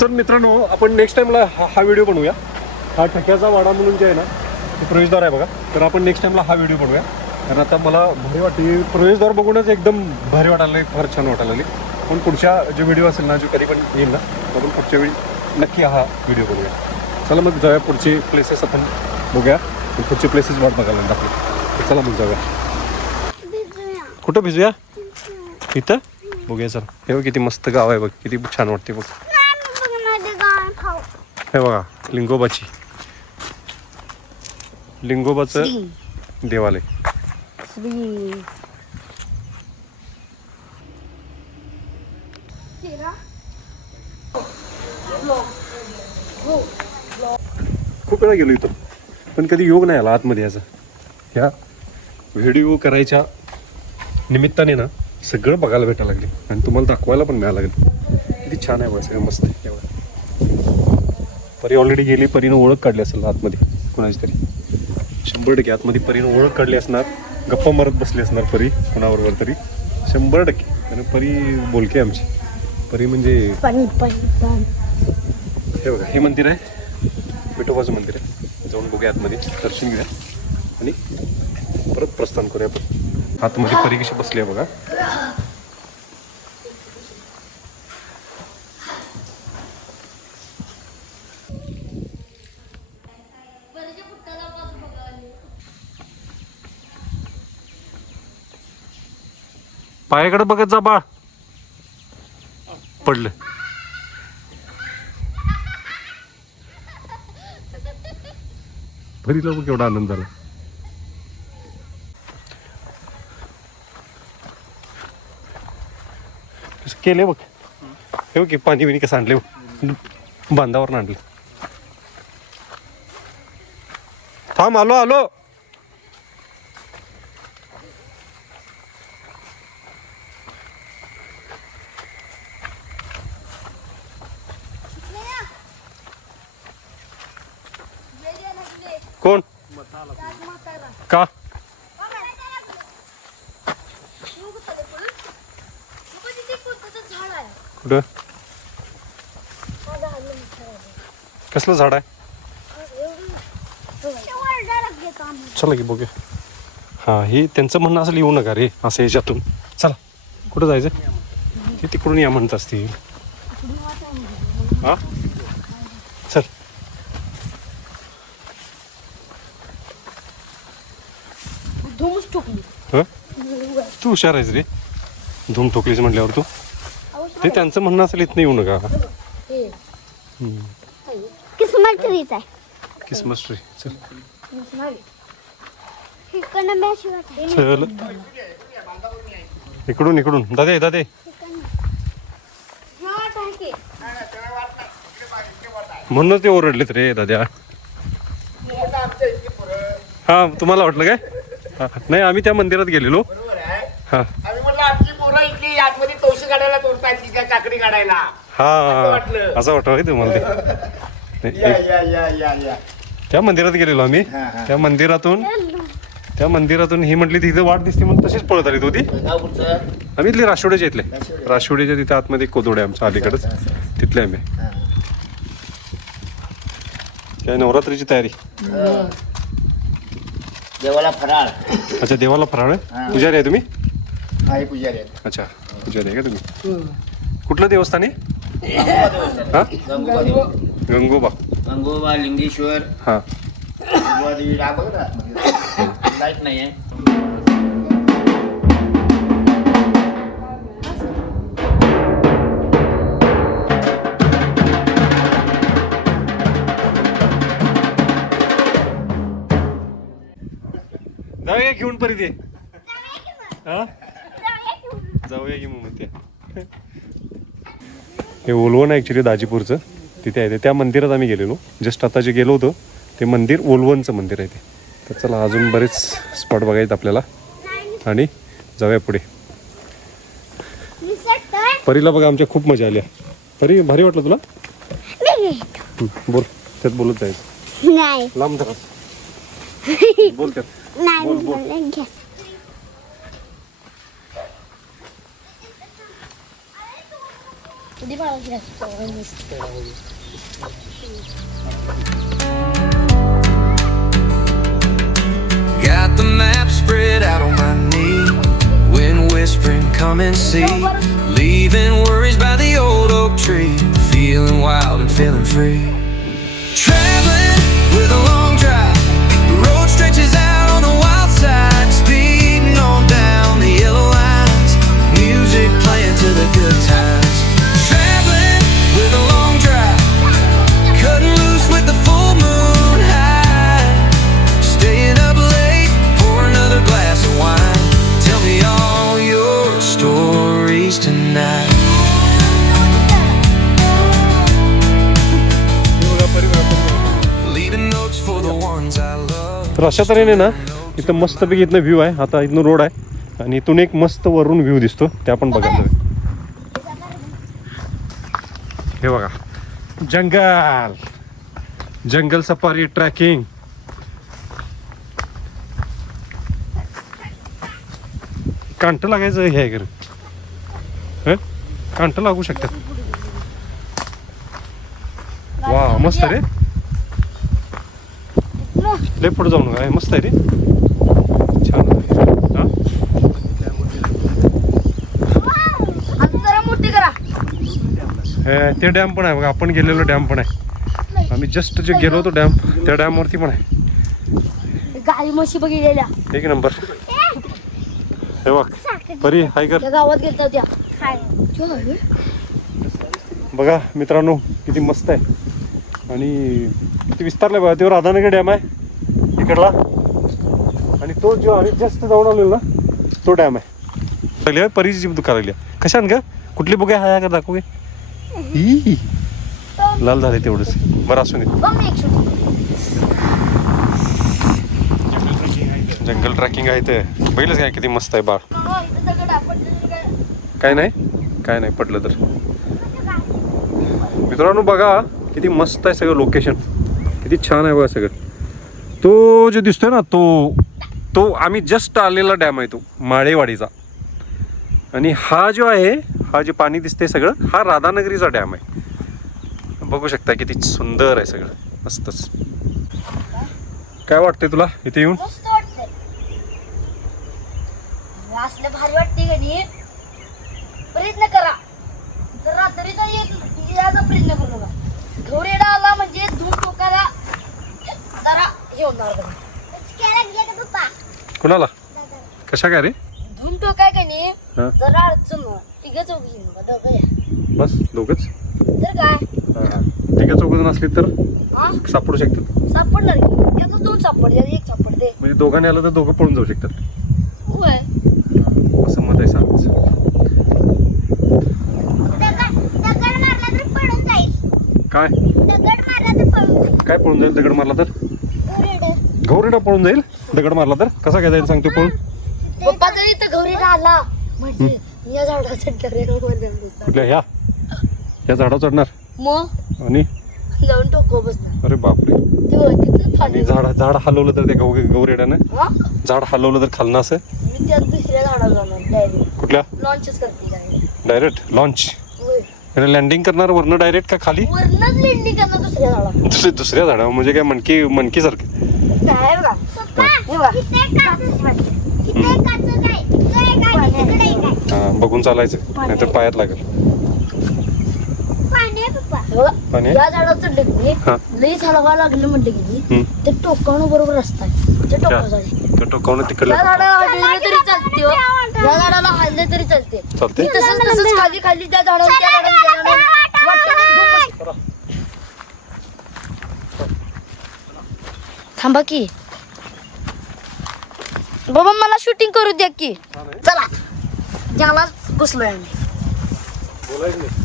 Sir मित्रांनो आपण next टाइमला हा हा व्हिडिओ बनवूया. हा ठक्याचा वाडा म्हणून जे आहे ना ते प्रवेशद्वार आहे बघा. तर आपण नेक्स्ट टाइमला हा व्हिडिओ बनवूया. कारण आता मला भारी वाटते प्रवेशद्वार बघूनच एकदम भारी वाटायला लागले, फार छान वाटायला लागले. पण पुढच्या जो व्हिडिओ असेल ना जो कधी पण येईल ना तो आपण पुढच्या वेळी नक्की हा व्हिडिओ बनवूया. चला मग जाऊया पुढचे प्लेसेस आपण बघूया. पुढचे प्लेसेस वाट बघायला तर चला मग जाऊया. कुठं भिजूया? इथं? बघूया सर हे बघ किती मस्त गाव आहे बघ. किती छान वाटते बघ. हे बघा लिंगोबाची. लिंगोबाचं देवालय. खूप वेळा गेलो इथं पण कधी योग नाही आला आतमध्ये याचा. ह्या व्हिडिओ करायच्या निमित्ताने ना सगळं बघायला भेटायला लागले. आणि तुम्हाला दाखवायला पण मिळायला लागलं. किती छान आहे बघा सगळं मस्त परी ऑलरेडी गेली परीनं ओळख काढली असेल आतमध्ये कोणाची तरी. शंभर टक्के आतमध्ये परीनं ओळख काढली असणार गप्पा मारत बसली असणार परी कोणाबरोबर तरी. शंभर टक्के. आणि परी बोलके आमची. परी म्हणजे हे बघा हे मंदिर आहे. विठोबाचं मंदिर आहे. जाऊन बघूया आतमध्ये दर्शन घेऊया. आणि परत प्रस्थान करूया आपण. आतमध्ये परी कशी बसली आहे बघा. पायाकडे बघत जा बाळ. पडलं. भरीला बघ एवढा आनंद झाला? केले बघ. हे बघ की पाणी बिणी कसं आणले बांधावर आणले. थांब आलो आलो. कोण? का? कुठं? कसलं झाड आहे? चला की बघूया. हा हे त्यांचं म्हणणं असं येऊ नका रे असं याच्यातून. चला कुठं जायचं? ते तिकडून या म्हणत असतील. हा चल धुमच टोकली हं? तू हुशार आहेस रे. धूम ठोकलीस म्हटल्यावर तू. ते त्यांचं म्हणणं असेल इथं येऊ नका. किस्मत ट्रीच आहे. किसमस ट्री चल. इकडनं चल. इकडून इकडून. दादे दादे. म्हणूनच ते ओरडलेत रे दाद्या. हा तुम्हाला वाटलं काय? हा, नाही आम्ही त्या मंदिरात गेलेलो. आम्ही म्हणलं आमची पोरं इथली आतमध्ये तवशी काढायला तोडतात की काय काकडी काढायला. हा. वाटलं. असं वाटलं तुम्हाला ते. नाही, या एक- या या या या. त्या मंदिरात गेलेलो आम्ही. हा, हा. त्या मंदिरातून त्या मंदिरातून ही म्हटली तिथे वाट दिसते म्हणून तशीच पळत आली होती कुठचं? आम्ही इथले राशिवड्याचे इथले. राशिवडे. राशिवड्याच्या तिथे आतमध्ये कोदोडे आमच्या अलीकडच. असं, असं, तिथले आम्ही. हा. काय नवरात्रीची तयारी. देवाला फराळ. अच्छा देवाला फराळ? आहे. पुजारी आहे तुम्ही? आहे पुजारी आहेत. अच्छा पुजारी आहे का तुम्ही? कुठलं देवस्थान आहे? हा? गंगोबा. देवी. गंगोबा गंगोबा लिंगेश्वर. हा. गंगोबा देवी ना लाइट नाही आहे. जाऊया घेऊन परत ये. हा? जाऊया की मग म्हणते हे ओलवण आहे ॲक्च्युली दाजीपूरचं. तिथे आहे ते. त्या मंदिरात आम्ही गेलेलो. जस्ट आता जे गेलो होतो ते मंदिर ओलवणचं मंदिर आहे ते. तर चला अजून बरेच स्पॉट बघायचे आपल्याला. आणि जाऊया पुढे. परीला बघा आमच्या खूप मजा आली परी भारी वाटलं तुला? बोल. त्यात बोलत जायचं. नाही. लांब बोल त्यात. नाही बोल, Hindi ba ako ginagawa ng Got the map spread out on my knee. Wind whispering, come and see. Leaving worries by the old oak tree. Feeling wild and feeling free. Traveling तर अशा तऱ्हेने ना इथं मस्तपैकी इथनं view आहे. आता इथनं रोड आहे. आणि इथून एक मस्त वरून व्ह्यू दिसतो. ते आपण बघायला. हे बघा. जंगल. जंगल सफारी ट्रॅकिंग कांट लागायचं हे आहे खरं. कांट लागू शकतात. वा मस्त रे. लय पुढे जाऊ नका हे मस्त आहे रे. छान आहे. आता जरा मोठी करा ते डॅम पण आहे बघा. आपण गेलेलो डॅम पण आहे. आम्ही जस्ट जे गेलो होतो डॅम त्या डॅमवरती पण आहे. गाई म्हशी बघितलेल्या. एक नंबर. हे बघ. परी हाय कर. गावात त्या बघा मित्रांनो किती मस्त आहे. आणि किती विस्तारलं बघा. तेव्हा राधानगर डॅम आहे. इकडला आणि तो जो आम्ही जस्ट जाऊन आलेलो ना तो डॅम आहे. परीची जीभ दुखा लागली आहे. कशान का कुठली बघूया हाय कर दाखवू ही. लाल झाले तेवढंच. बरं असून जंगल ट्रॅकिंग आहे ते. बघितलंच काय? किती मस्त आहे बाळ. इथं दगड आपण काय काय नाही? काय नाही पडलं तर. मित्रांनो बघा किती मस्त आहे सगळं लोकेशन किती छान आहे बघा सगळं. तो जो दिसतोय ना तो तो आम्ही जस्ट आलेला डॅम आहे तो माळेवाडीचा. आणि हा जो आहे हा जे पाणी दिसतंय सगळं हा राधानगरीचा डॅम आहे. बघू शकता किती सुंदर आहे सगळं. मस्तच. काय वाटतंय तुला इथे येऊन? असलं भारी वाटते का नाही? प्रयत्न करा. तर रात्रीचा याचा प्रयत्न करू नका. आला म्हणजे धूम हे. कुणाला? कशा काय रे? धूम टोकाय का नाही? हा. जरा अडचण होणार. तिघं चौघी दोघं. बस दोघंच? तर काय? ठीक आहे चौघ असली तर हा? सापडू शकतात सापडणार की? दोन सापडले एक सापडते. म्हणजे दोघांनी आलं तर दोघं पळून जाऊ शकतात. होय. असं मत आहे सांगायचं दगड मारला तर पडून जाईल. काय? दगड मारला तर पडून जाईल. काय पळून जाईल दगड मारला तर? गौरीला पळून जाईल. दगड मारला तर. कसा काय जाईल सांगतो पळून? पप्पा तरी इथं घरी आला म्हणजे या झाडाच्या टरेमध्ये कुठल्या? ह्या या झाडावर चढणार. मग? आणि? जाऊन टोको बसणार. अरे बापरे. ते आणि खाली झाड झाड हलवलं तर त्या गौ गौरेड्यानं? हा? झाड हलवलं तर खालनं असं? मी त्या दुसऱ्या झाडावर जाणार डायरेक्ट कुठल्या? लॉन्चच करते डायरेक्ट डायरेक्ट लॉन्च होय. लँडिंग करणार वरनं डायरेक्ट का खाली? वरनच करणार दुसऱ्या झाडावर. दुसऱ्या दुसऱ्या झाडावर. म्हणजे काय मणकी मणकीसारखं काय बघा हे बघा. हा बघून चालायचं. नाहीतर पायात लागेल. हे पाणी? या झाडावर चढले की नाही, हा. लई झाडावा लागलं म्हटलं की. ते टोकावणं बरोबर रस्ता आहे ते त्या टोकाव टोकावनं या तिकडलं झाडाला हलले तरी चालते हो. या झाडाला हलले तरी चालते. तसंच तसंच खाली खाली त्या झाडावर त्या झाडावर त्या झाडावर वाटतं ते धूम बस- थांबा की. बाबा मला शूटिंग करू द्या की. चला. जंगलात घुसलोय आम्ही. बोलायचं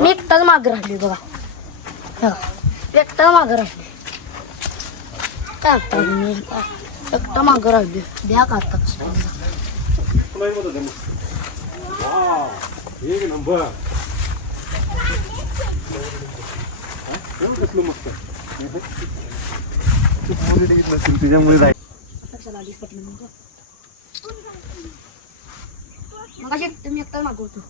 मी एकटाच माग राहिली बघा. एकटा माग राहिली. काय आता मी एकटा माग राहिली. द्या का आता एक मग. नंबर कसलं मस्त तुझ्यामुळे जाय मग तुम्ही एकटाच मागवतो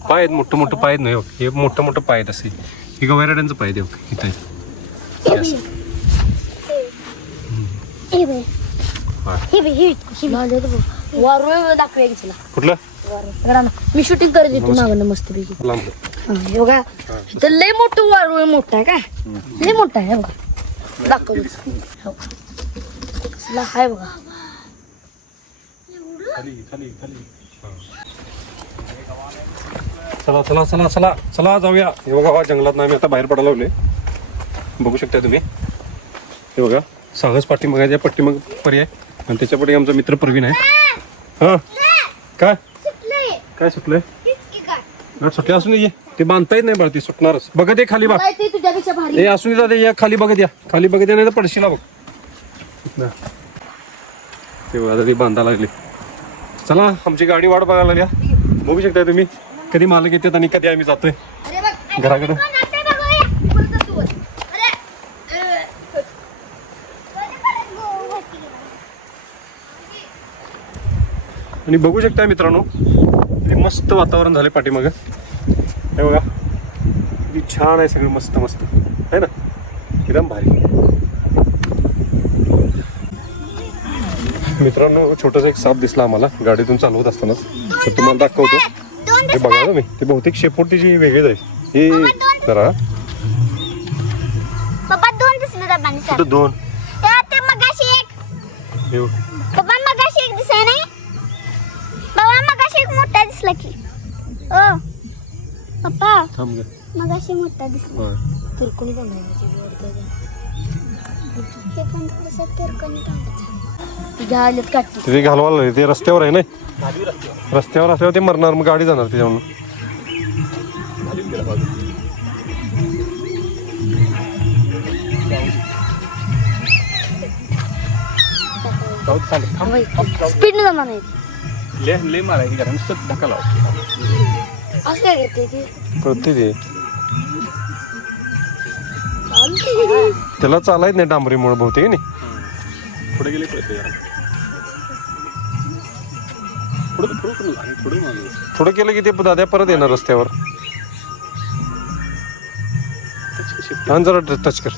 पाय आहेत मोठं मोठं पाय आहेत नाही हो. हे मोठं मोठं पाय आहेत असे हे गवैराड्यांचं पाय देऊ इथे. हा. की कुठलं? मी शूटिंग करत येतो मागणं मस्त पैकी बघा. लय मोठं वारुळ मोठं आहे काय लय मोठं आहे हे बघा. हो. कसला आहे बघा. खाली खाली खाली. चला चला चला चला चला जाऊया. हे बघा वा जंगलात आम्ही आता बाहेर पडायला लागलोय बघू शकता तुम्ही. हे बघा साहस पाठीमागे या पाठीमाग पर्याय. आणि त्याच्या पाठी आमचा मित्र प्रवीण आहे. हा? काय? काय सुटलंय? गाठ सुटले असून ये. ते बांधता येत नाही बरं ती सुटणारच. बघत ये खाली बा. काय ते तुझ्यापेक्षा भारी. ए असून दादा या खाली बघत या. खाली बघत या नाही तर पडशीला बघ. ते बघा आता ती बांधा लागली. चला आमची गाडी वाट बघायला लागल्या. बघू शकताय तुम्ही. कधी मालक येतात आणि कधी आम्ही जातोय. घराकडे. आणि बघू शकता मित्रांनो मस्त वातावरण झाले पाठीमागं. हे बघा किती छान आहे सगळं मस्त मस्त. आहे ना? एकदम भारी. मित्रांनो छोटासा एक साप दिसला आम्हाला. गाडीतून चालवत असतानाच. तर तुम्हाला दाखवतो. हे बघा ना मी ते बहुतेक शेपोटीची वेगळीच आहे. हे जरा. दोन कुठं मगाशी मोठा दिसला की. ओ. पप्पा थांब ग. मगाशी मोठा दिसला. होय. तुरकुणी बनवायची तिरकणी तुझ्या आल्यात काढते तिथे घालवायला लागले. ते रस्त्यावर आहे ना? रस्त्यावर असल्यावर ते मरणार. मग गाडी जाणार त्याच्यावरून स्पीड जाणार नाही असं काय करते ते? कळते ते. त्याला चालायच नाही डांबरीमुळे बहुतेक नाही? पुढे गेले पुढे गेलं की ते दाद्या परत येणार रस्त्यावर. जरा टच कर.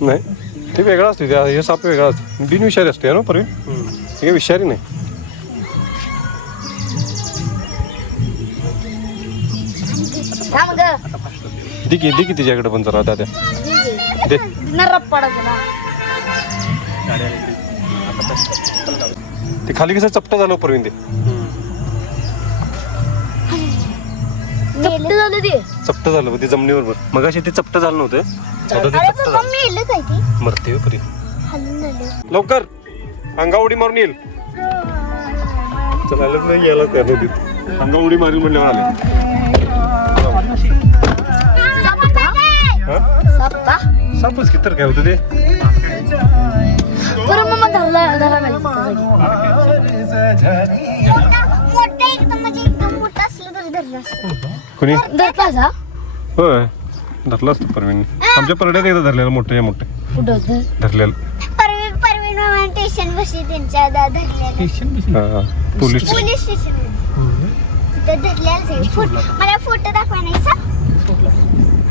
नाही ते वेगळा असते त्या- हे साप वेगळा असते. बिनविषारी असते ना परवी हे विषारी नाही. थांब ग. दे की दे की तिच्याकडे पण जरा दाद्या दे. नरप पडायचं ना ते खाली कसं चपटा झालं परवीन ते चपट झालं ते. चपट झालं ते जमिनीवर मग अशी ते चपट झालं नव्हतं. आता ते अरे चपट पप्पा झालं. मेलं काय ते? मरते हो परी हलून झालं. लवकर. अंगा उडी मारून येईल. चला नाही यायला त्या अंगा उडी मारील म्हणल्यावर आले. सापच की तर काय होतं ते बरं मग धरला धरा होय धरलं असतं परवीन आमच्या परड्यात एकदा धरलेलं मोठे मोठे कुठं धरलेलं परवीन परवीन मामा स्टेशन बसली त्यांच्या दा- धरलेलं पोलीस पोलीस स्टेशन तिथं धरलेलं आहे. फोटो मला फोटो दाखवा नाही सा.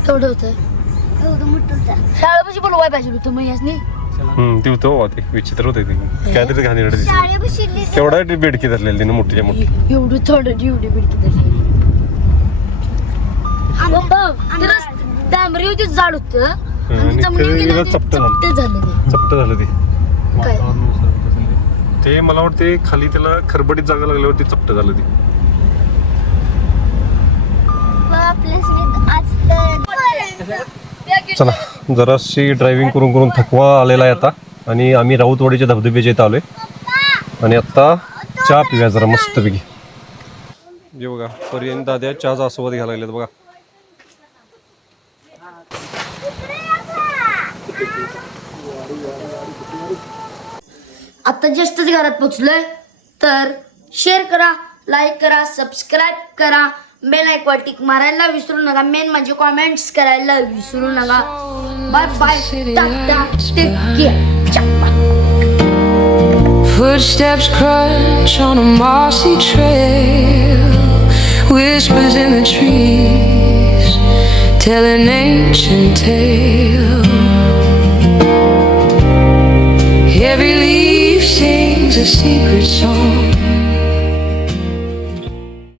केवढं होतं? एवढं मोठं होतं. शाळेपाशी बोलवाय पाहिजे होतं मग यासनी. हम्म ती होतं बाबा ते विचित्र होते ते. काहीतरी घाणेरडं दिसत शाळेपाशी तेवढा ती बेडकी धरलेली तिने मोठीच्या मोठी. एवढी थोडं एवढी बिडकी तरी बघ तिला डांबरी होती जाड होत. आणि आणि जमिनीवर ते गेलं गेलं ते चपटं झालं. चपटे झालं ते. चपट झालं ते. काय? ते मला वाटते खाली त्याला खरबडीत जागा लागल्यावरती चपट झालं ते आज तर चला जराशी ड्रायव्हिंग करून करून थकवा आलेला आहे आता. आणि आम्ही राऊतवाडीच्या धबधब्याच्या इथं आलोय. आणि आता चहा पिऊया जरा मस्तपैकी. जे बघा पर्यंत दाद्या चहाचा आस्वाद घ्यायला लागलेत बघा. आता जस्टच घरात पोचलोय. तर शेअर करा लाईक करा सबस्क्राईब करा. बेल आयकॉन टिक मारायला विसरू नका मेन माझे कॉमेंट्स करायला विसरू नका bye bye Footsteps crunch on a mossy trail. Whispers in the trees tell an ancient tale. Every leaf sings a secret song.